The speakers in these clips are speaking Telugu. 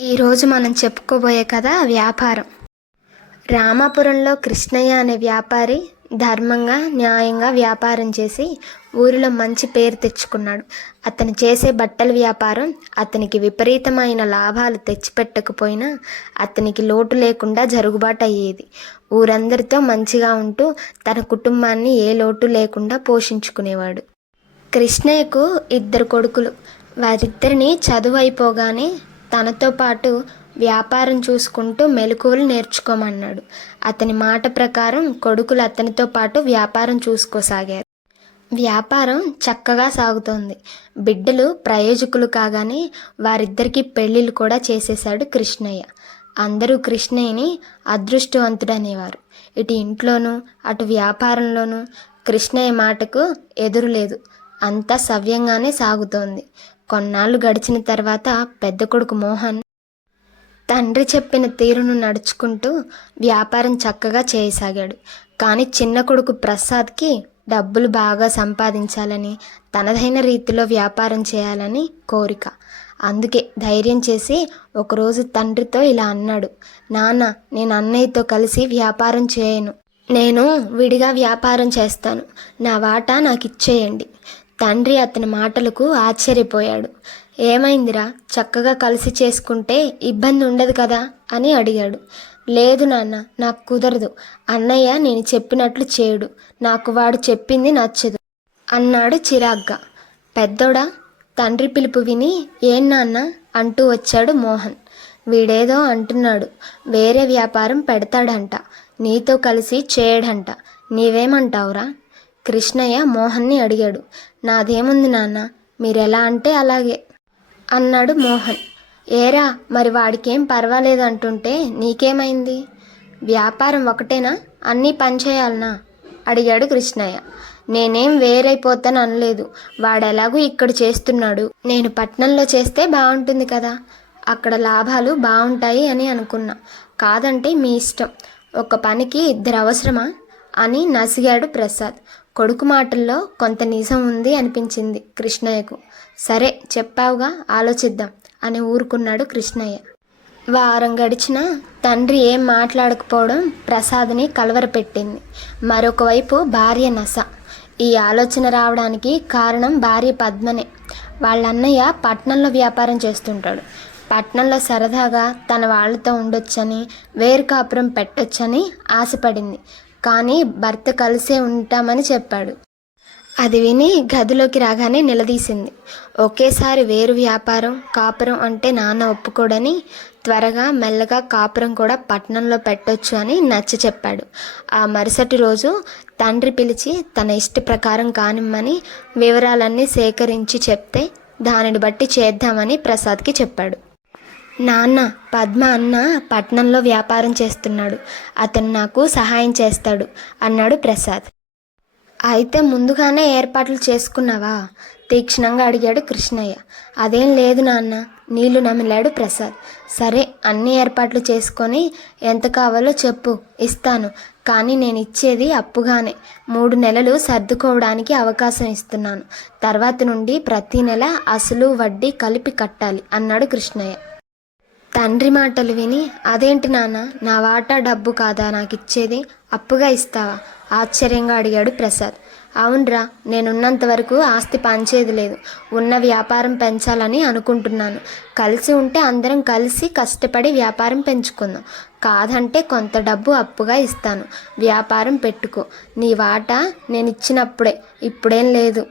ఈరోజు మనం చెప్పుకోబోయే కథ వ్యాపారం. రామాపురంలో కృష్ణయ్య అనే వ్యాపారి ధర్మంగా న్యాయంగా వ్యాపారం చేసి ఊరిలో మంచి పేరు తెచ్చుకున్నాడు. అతను చేసే బట్టల వ్యాపారం అతనికి విపరీతమైన లాభాలు తెచ్చిపెట్టకపోయినా అతనికి లోటు లేకుండా జరుగుబాటు అయ్యేది. ఊరందరితో మంచిగా ఉంటూ తన కుటుంబాన్ని ఏ లోటు లేకుండా పోషించుకునేవాడు. కృష్ణయ్యకు ఇద్దరు కొడుకులు. వారిద్దరిని చదువు అయిపోగానే తనతో పాటు వ్యాపారం చూసుకుంటూ మెలకువలు నేర్చుకోమన్నాడు. అతని మాట ప్రకారం కొడుకులు అతనితో పాటు వ్యాపారం చూసుకోసాగారు. వ్యాపారం చక్కగా సాగుతోంది. బిడ్డలు ప్రయోజకులు కాగానే వారిద్దరికీ పెళ్ళిళ్ళు కూడా చేసేశాడు కృష్ణయ్య. అందరూ కృష్ణయ్యని అదృష్టవంతుడనేవారు. ఇటు ఇంట్లోనూ అటు వ్యాపారంలోనూ కృష్ణయ్య మాటకు ఎదురులేదు. అంతా సవ్యంగానే సాగుతోంది. కొన్నాళ్ళు గడిచిన తర్వాత పెద్ద కొడుకు మోహన్ తండ్రి చెప్పిన తీరును నడుచుకుంటూ వ్యాపారం చక్కగా చేయసాగాడు. కానీ చిన్న కొడుకు ప్రసాద్కి డబ్బులు బాగా సంపాదించాలని తనదైన రీతిలో వ్యాపారం చేయాలని కోరిక. అందుకే ధైర్యం చేసి ఒకరోజు తండ్రితో ఇలా అన్నాడు. నాన్న నేను అన్నయ్యతో కలిసి వ్యాపారం చేయను. నేను విడిగా వ్యాపారం చేస్తాను. నా వాటా నాకు ఇచ్చేయండి తండ్రి అతని మాటలకు ఆశ్చర్యపోయాడు. ఏమైందిరా? చక్కగా కలిసి చేసుకుంటే ఇబ్బంది ఉండదు కదా? అని అడిగాడు. లేదు నాన్న నాకు కుదరదు. అన్నయ్య నేను చెప్పినట్లు చేయడు. నాకు వాడు చెప్పింది నచ్చదు అన్నాడు చిరాగ్గా. పెద్దోడా? తండ్రి పిలుపు విని ఏం నాన్న? అంటూ వచ్చాడు మోహన్. వీడేదో అంటున్నాడు. వేరే వ్యాపారం పెడతాడంట. నీతో కలిసి చేయడంట. నీవేమంటావురా? కృష్ణయ్య మోహన్ని అడిగాడు. నాదేముంది నాన్న? మీరెలా అంటే అలాగే అన్నాడు మోహన్. ఏరా మరి వాడికేం పర్వాలేదు అంటుంటే నీకేమైంది? వ్యాపారం ఒకటేనా? అన్నీ పనిచేయాలనా అడిగాడు కృష్ణయ్య. నేనేం వేరైపోతాను అనలేదు. వాడెలాగూ ఇక్కడ చేస్తున్నాడు. నేను పట్నంలో చేస్తే బాగుంటుంది కదా. అక్కడ లాభాలు బాగుంటాయి అని అనుకున్నా. కాదంటే మీ ఇష్టం. ఒక పనికి ఇద్దరు అవసరమా? అని నసిగాడు ప్రసాద్. కొడుకు మాటల్లో కొంత నిజం ఉంది అనిపించింది కృష్ణయ్యకు. సరే చెప్పావుగా ఆలోచిద్దాం అని ఊరుకున్నాడు కృష్ణయ్య. వారం గడిచినా తండ్రి ఏం మాట్లాడకపోవడం ప్రసాద్ని కలవరపెట్టింది. మరొకవైపు భార్య నస. ఈ ఆలోచన రావడానికి కారణం భార్య పద్మనే. వాళ్ళ అన్నయ్య పట్నంలో వ్యాపారం చేస్తుంటాడు. పట్నంలో సరదాగా తన వాళ్ళతో ఉండొచ్చని వేరు కాపురం పెట్టొచ్చని ఆశపడింది. కానీ భర్త కలిసే ఉంటామని చెప్పాడు. అది విని గదిలోకి రాగానే నిలదీసింది. ఒకేసారి వేరు వ్యాపారం కాపురం అంటే నాన్న ఒప్పుకోడని త్వరగా మెల్లగా కాపురం కూడా పట్నంలో పెట్టొచ్చు అని నచ్చ చెప్పాడు. ఆ మరుసటి రోజు తండ్రి పిలిచి తన ఇష్ట ప్రకారం కానిమ్మని వివరాలన్నీ సేకరించి చెప్తే దానిని బట్టి చేద్దామని ప్రసాద్కి చెప్పాడు. నాన్న పద్మ అన్న పట్నంలో వ్యాపారం చేస్తున్నాడు. అతను నాకు సహాయం చేస్తాడు అన్నాడు ప్రసాద్. అయితే ముందుగానే ఏర్పాట్లు చేసుకున్నావా? తీక్షణంగా అడిగాడు కృష్ణయ్య. అదేం లేదు నాన్న నీళ్ళు నమిలాడు ప్రసాద్. సరే అన్ని ఏర్పాట్లు చేసుకొని ఎంత కావాలో చెప్పు ఇస్తాను. కానీ నేను ఇచ్చేది అప్పుగానే. మూడు నెలలు సర్దుకోవడానికి అవకాశం ఇస్తున్నాను. తర్వాత నుండి ప్రతి నెల అసలు వడ్డీ కలిపి కట్టాలి అన్నాడు కృష్ణయ్య. తండ్రి మాటలు విని అదేంటి నాన్న నా వాటా డబ్బు కాదా? నాకు ఇచ్చేది అప్పుగా ఇస్తావా? ఆశ్చర్యంగా అడిగాడు ప్రసాద్. అవునరా నేనున్నంత వరకు ఆస్తి పంచేది లేదు. ఉన్న వ్యాపారం పెంచాలని అనుకుంటున్నాను. కలిసి ఉంటే అందరం కలిసి కష్టపడి వ్యాపారం పెంచుకుందాం. కాదంటే కొంత డబ్బు అప్పుగా ఇస్తాను. వ్యాపారం పెట్టుకో. నీ వాటా నేను ఇచ్చినప్పుడే ఇప్పుడేం లేదు.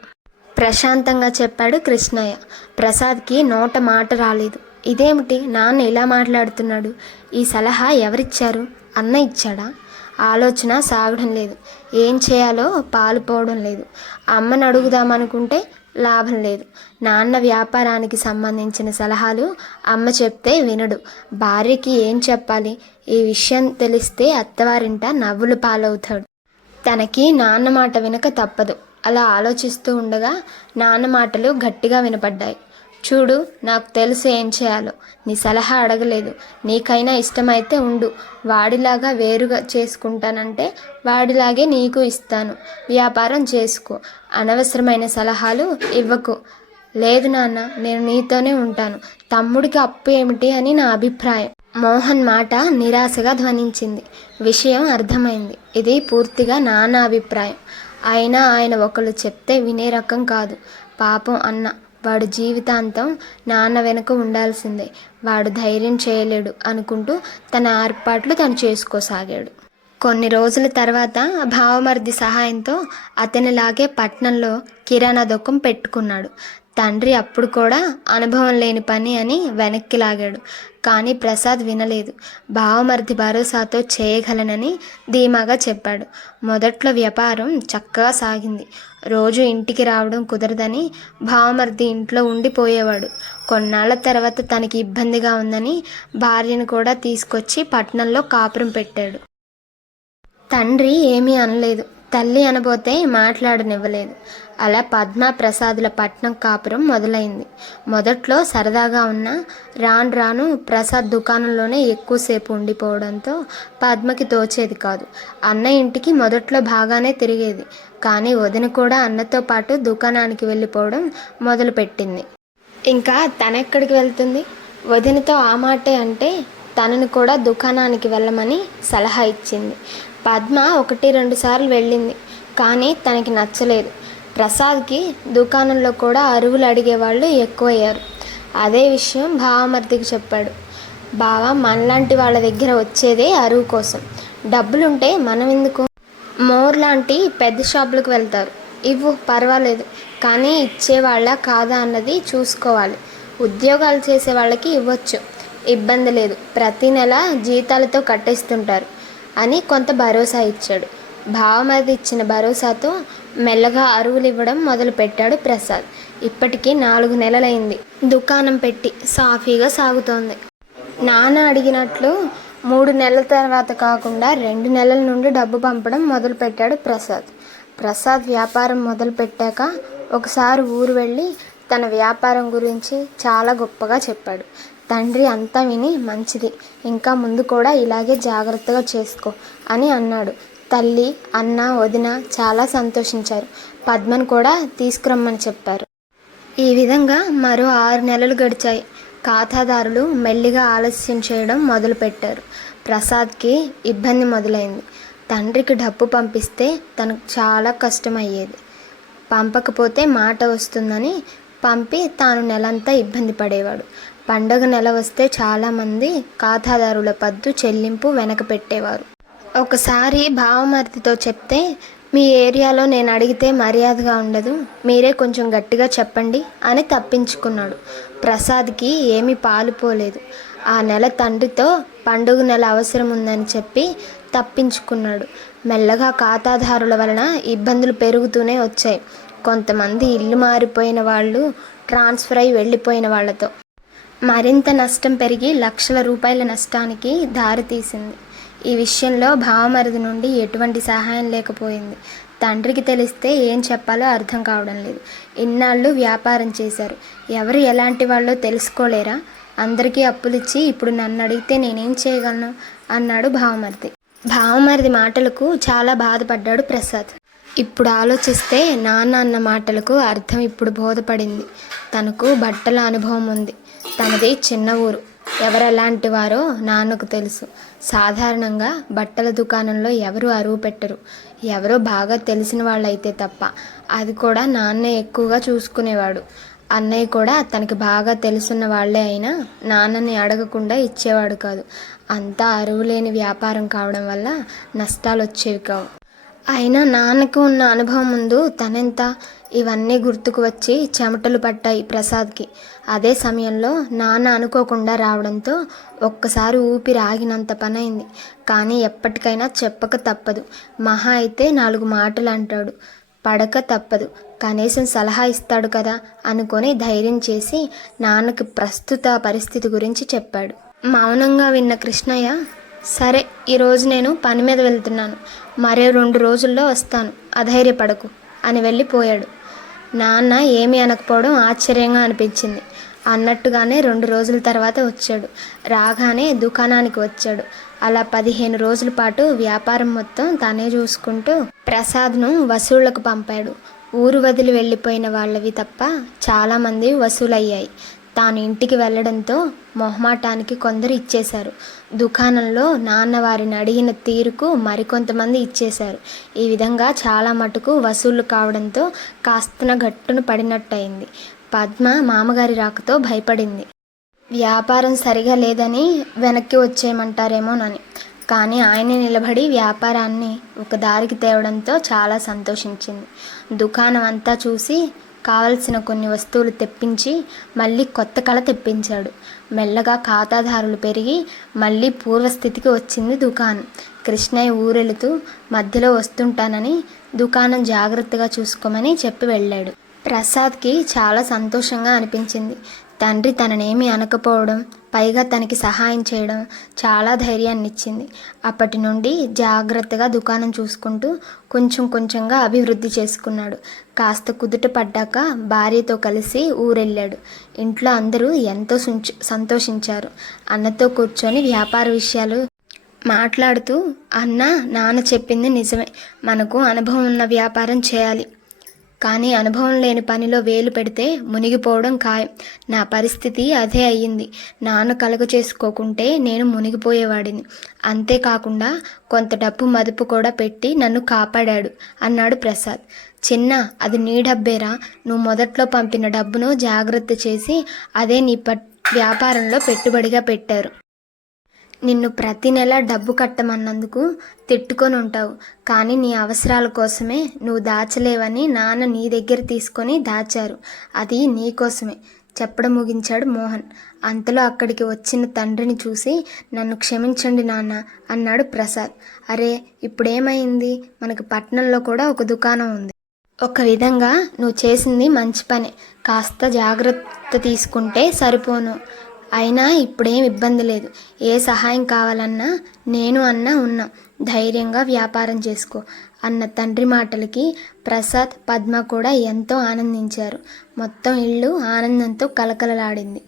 ప్రశాంతంగా చెప్పాడు కృష్ణయ్య. ప్రసాద్కి నోట మాట రాలేదు. ఇదేమిటి? నాన్న ఇలా మాట్లాడుతున్నాడు. ఈ సలహా ఎవరిచ్చారు? అన్న ఇచ్చాడా? ఆలోచన సాగడం లేదు. ఏం చేయాలో పాలుపోవడం లేదు. అమ్మని అడుగుదామనుకుంటే లాభం లేదు. నాన్న వ్యాపారానికి సంబంధించిన సలహాలు అమ్మ చెప్తే వినడు. భార్యకి ఏం చెప్పాలి? ఈ విషయం తెలిస్తే అత్తవారింట నవ్వులు పాలవుతాడు. తనకి నాన్న మాట వినక తప్పదు. అలా ఆలోచిస్తూ ఉండగా నాన్న మాటలు గట్టిగా వినపడ్డాయి. చూడు నాకు తెలుసు ఏం చేయాలో. నీ సలహా అడగలేదు. నీకైనా ఇష్టమైతే ఉండు. వాడిలాగా వేరుగా చేసుకుంటానంటే వాడిలాగే నీకు ఇస్తాను. వ్యాపారం చేసుకో. అనవసరమైన సలహాలు ఇవ్వకు. లేదు నాన్న నేను నీతోనే ఉంటాను. తమ్ముడికి అప్పు ఏమిటి అని నా అభిప్రాయం. మోహన్ మాట నిరాశగా ధ్వనించింది. విషయం అర్థమైంది. ఇది పూర్తిగా నాన్న అభిప్రాయం. అయినా ఆయన ఒకళ్ళు చెప్తే వినే రకం కాదు. పాపం అన్న. వాడు జీవితాంతం నాన్న వెనుక ఉండాల్సిందే. వాడు ధైర్యం చేయలేడు అనుకుంటూ తన ఏర్పాట్లు తను చేసుకోసాగాడు. కొన్ని రోజుల తర్వాత భావమర్ది సహాయంతో అతనిలాగే పట్నంలో కిరాణా దుఃఖం పెట్టుకున్నాడు. తండ్రి అప్పుడు కూడా అనుభవం లేని పని అని వెనక్కి లాగాడు. కానీ ప్రసాద్ వినలేదు. భావమర్ది భరోసాతో చేయగలనని ధీమాగా చెప్పాడు. మొదట్లో వ్యాపారం చక్కగా సాగింది. రోజు ఇంటికి రావడం కుదరదని భావమర్ది ఇంట్లో ఉండిపోయేవాడు. కొన్నాళ్ళ తర్వాత తనకి ఇబ్బందిగా ఉందని భార్యను కూడా తీసుకొచ్చి పట్నంలో కాపురం పెట్టాడు. తండ్రి ఏమీ అనలేదు. తల్లి అనబోతే మాట్లాడనివ్వలేదు. అలా పద్మ ప్రసాదుల పట్నం కాపురం మొదలైంది. మొదట్లో సరదాగా ఉన్న రాను రాను ప్రసాద్ దుకాణంలోనే ఎక్కువసేపు ఉండిపోవడంతో పద్మకి తోచేది కాదు. అన్న ఇంటికి మొదట్లో బాగానే తిరిగేది. కానీ వదిన కూడా అన్నతో పాటు దుకాణానికి వెళ్ళిపోవడం మొదలుపెట్టింది. ఇంకా తనెక్కడికి వెళ్తుంది? వదినతో ఆ మాటే అంటే తనను కూడా దుకాణానికి వెళ్ళమని సలహా ఇచ్చింది. పద్మ ఒకటి రెండు సార్లు వెళ్ళింది. కానీ తనకి నచ్చలేదు. ప్రసాద్కి దుకాణంలో కూడా అరువులు అడిగేవాళ్ళు ఎక్కువయ్యారు. అదే విషయం భావమర్దికి చెప్పాడు. బావ మనలాంటి వాళ్ళ దగ్గర వచ్చేదే అరువు కోసం. డబ్బులుంటే మనం ఎందుకు మోర్ లాంటి పెద్ద షాపులకు వెళ్తారు. ఇవ్వు పర్వాలేదు. కానీ ఇచ్చేవాళ్ళ కాదా అన్నది చూసుకోవాలి. ఉద్యోగాలు చేసే వాళ్ళకి ఇవ్వచ్చు. ఇబ్బంది లేదు. ప్రతి నెల జీతాలతో కట్టేస్తుంటారు అని కొంత భరోసా ఇచ్చాడు. భావమది ఇచ్చిన భరోసాతో మెల్లగా అరువులు ఇవ్వడం మొదలుపెట్టాడు ప్రసాద్. ఇప్పటికీ నాలుగు నెలలైంది. దుకాణం పెట్టి సాఫీగా సాగుతోంది. నాన్న అడిగినట్లు మూడు నెలల తర్వాత కాకుండా రెండు నెలల నుండి డబ్బు పంపడం మొదలుపెట్టాడు ప్రసాద్. ప్రసాద్ వ్యాపారం మొదలుపెట్టాక ఒకసారి ఊరు వెళ్ళి తన వ్యాపారం గురించి చాలా గొప్పగా చెప్పాడు. తండ్రి అంతా విని మంచిది. ఇంకా ముందు కూడా ఇలాగే జాగ్రత్తగా చేసుకో అని అన్నాడు. తల్లి అన్న వదిన చాలా సంతోషించారు. పద్మను కూడా తీసుకురమ్మని చెప్పారు. ఈ విధంగా మరో ఆరు నెలలు గడిచాయి. ఖాతాదారులు మెల్లిగా ఆలస్యం చేయడం మొదలుపెట్టారు. ప్రసాద్కి ఇబ్బంది మొదలైంది. తండ్రికి డబ్బు పంపిస్తే తనకు చాలా కష్టమయ్యేది. పంపకపోతే మాట వస్తుందని పంపి తాను నెలంతా ఇబ్బంది పడేవాడు. పండగ నెల వస్తే చాలామంది ఖాతాదారుల పద్దు చెల్లింపు వెనక పెట్టేవారు. ఒకసారి భావమర్తితో చెప్తే మీ ఏరియాలో నేను అడిగితే మర్యాదగా ఉండదు మీరే కొంచెం గట్టిగా చెప్పండి అని తప్పించుకున్నాడు. ప్రసాద్కి ఏమీ పాలుపోలేదు ఆ నెల తండ్రితో పండుగ నెల అవసరం ఉందని చెప్పి తప్పించుకున్నాడు. మెల్లగా ఖాతాదారుల వలన ఇబ్బందులు పెరుగుతూనే వచ్చాయి. కొంతమంది ఇల్లు మారిపోయిన వాళ్ళు ట్రాన్స్ఫర్ అయి వెళ్ళిపోయిన వాళ్ళతో. మరింత నష్టం పెరిగి లక్షల రూపాయల నష్టానికి దారితీసింది. ఈ విషయంలో భావమరిది నుండి ఎటువంటి సహాయం లేకపోయింది. తండ్రికి తెలిస్తే ఏం చెప్పాలో అర్థం కావడం లేదు. ఇన్నాళ్ళు వ్యాపారం చేశారు. ఎవరు ఎలాంటి వాళ్ళో తెలుసుకోలేరా? అందరికీ అప్పులిచ్చి ఇప్పుడు నన్ను అడిగితే నేనేం చేయగలను? అన్నాడు భావమరిది. భావమరిది మాటలకు చాలా బాధపడ్డాడు ప్రసాద్. ఇప్పుడు ఆలోచిస్తే నాన్న అన్న మాటలకు అర్థం ఇప్పుడు బోధపడింది. తనకు బట్టల అనుభవం ఉంది. తనది చిన్న ఊరు. ఎవరెలాంటి వారో నాన్నకు తెలుసు. సాధారణంగా బట్టల దుకాణంలో ఎవరు అరువు పెట్టరు. ఎవరో బాగా తెలిసిన వాళ్ళైతే తప్ప. అది కూడా నాన్న ఎక్కువగా చూసుకునేవాడు. అన్నయ్య కూడా తనకి బాగా తెలుసున్న వాళ్ళే అయినా నాన్నని అడగకుండా ఇచ్చేవాడు కాదు. అంతా అరువు లేని వ్యాపారం కావడం వల్ల నష్టాలు వచ్చేవి కావు. అయినా నాన్నకు ఉన్న అనుభవం ముందు తనెంత ఇవన్నీ గుర్తుకు వచ్చి చెమటలు పట్టాయి ప్రసాద్కి. అదే సమయంలో నాన్న అనుకోకుండా రావడంతో ఒక్కసారి ఊపిరి ఆగినంత పనైంది. కానీ ఎప్పటికైనా చెప్పక తప్పదు. మహా అయితే నాలుగు మాటలు అంటాడు. పడక తప్పదు. కనీసం సలహా ఇస్తాడు కదా అనుకొని ధైర్యం చేసి నాన్నకి ప్రస్తుత పరిస్థితి గురించి చెప్పాడు. మౌనంగా విన్న కృష్ణయ్య సరే ఈరోజు నేను పని మీద వెళ్తున్నాను. మరో రెండు రోజుల్లో వస్తాను. అధైర్యపడకు అని వెళ్ళిపోయాడు. నాన్న ఏమీ అనకపోవడం ఆశ్చర్యంగా అనిపించింది. అన్నట్టుగానే రెండు రోజుల తర్వాత వచ్చాడు. రాగానే దుకాణానికి వచ్చాడు. అలా పదిహేను రోజుల పాటు వ్యాపారం మొత్తం తనే చూసుకుంటూ ప్రసాద్ను వసూళ్ళకు పంపాడు. ఊరు వదిలి వెళ్ళిపోయిన వాళ్ళవి తప్ప చాలామంది వసూలయ్యాయి. తాను ఇంటికి వెళ్ళడంతో మొహమాటానికి కొందరు ఇచ్చేశారు. దుకాణంలో నాన్న వారిని అడిగిన తీరుకు మరికొంతమంది ఇచ్చేశారు. ఈ విధంగా చాలా మటుకు వసూళ్ళు కావడంతో కాస్తన గట్టున పడినట్టయింది. పద్మ మామగారి రాకతో భయపడింది. వ్యాపారం సరిగా లేదని వెనక్కి వచ్చేయమంటారేమోనని. కానీ ఆయన నిలబడి వ్యాపారాన్ని ఒక దారికి తేవడంతో చాలా సంతోషించింది. దుకాణం అంతా చూసి కావలసిన కొన్ని వస్తువులు తెప్పించి మళ్ళీ కొత్త కళ తెప్పించాడు. మెల్లగా ఖాతాదారులు పెరిగి మళ్ళీ పూర్వస్థితికి వచ్చింది దుకాణం. కృష్ణయ్య ఊరెళుతూ మధ్యలో వస్తుంటానని దుకాణం జాగ్రత్తగా చూసుకోమని చెప్పి వెళ్ళాడు. ప్రసాద్కి చాలా సంతోషంగా అనిపించింది. తండ్రి తననేమి అనకపోవడం పైగా తనకి సహాయం చేయడం చాలా ధైర్యాన్ని ఇచ్చింది అప్పటి నుండి జాగ్రత్తగా దుకాణం చూసుకుంటూ కొంచెం కొంచెంగా అభివృద్ధి చేసుకున్నాడు. కాస్త కుదుట పడ్డాక భార్యతో కలిసి ఊరెళ్ళాడు. ఇంట్లో అందరూ ఎంతో సంతోషించారు. అన్నతో కూర్చొని వ్యాపార విషయాలు మాట్లాడుతూ అన్న నాన్న చెప్పింది నిజమే. మనకు అనుభవం ఉన్న వ్యాపారం చేయాలి. కానీ అనుభవం లేని పనిలో వేలు పెడితే మునిగిపోవడం ఖాయం. నా పరిస్థితి అదే అయ్యింది. నాన్న కలుగ చేసుకోకుంటే నేను మునిగిపోయేవాడిని. అంతేకాకుండా కొంత డబ్బు మదుపు కూడా పెట్టి నన్ను కాపాడాడు అన్నాడు ప్రసాద్. చిన్న అది నీ డబ్బేరా? నువ్వు మొదట్లో పంపిన డబ్బును జాగ్రత్త చేసి అదే నీ పట్ వ్యాపారంలో పెట్టుబడిగా పెట్టారు. నిన్ను ప్రతి నెల డబ్బు కట్టమన్నందుకు తిట్టుకొని ఉంటావు. కానీ నీ అవసరాల కోసమే నువ్వు దాచలేవని నాన్న నీ దగ్గర తీసుకొని దాచారు. అది నీ కోసమే. చెప్పడం ముగించాడు మోహన్. అంతలో అక్కడికి వచ్చిన తండ్రిని చూసి నన్ను క్షమించండి నాన్న అన్నాడు ప్రసాద్. అరే ఇప్పుడేమైంది? మనకు పట్టణంలో కూడా ఒక దుకాణం ఉంది. ఒక విధంగా నువ్వు చేసింది మంచి పనే. కాస్త జాగ్రత్త తీసుకుంటే సరిపోను. అయినా ఇప్పుడేం ఇబ్బంది లేదు. ఏ సహాయం కావాలన్నా నేను అన్నా ఉన్నా. ధైర్యంగా వ్యాపారం చేసుకో. అన్న తండ్రి మాటలకి ప్రసాద్ పద్మ కూడా ఎంతో ఆనందించారు. మొత్తం ఇల్లు ఆనందంతో కలకలలాడింది.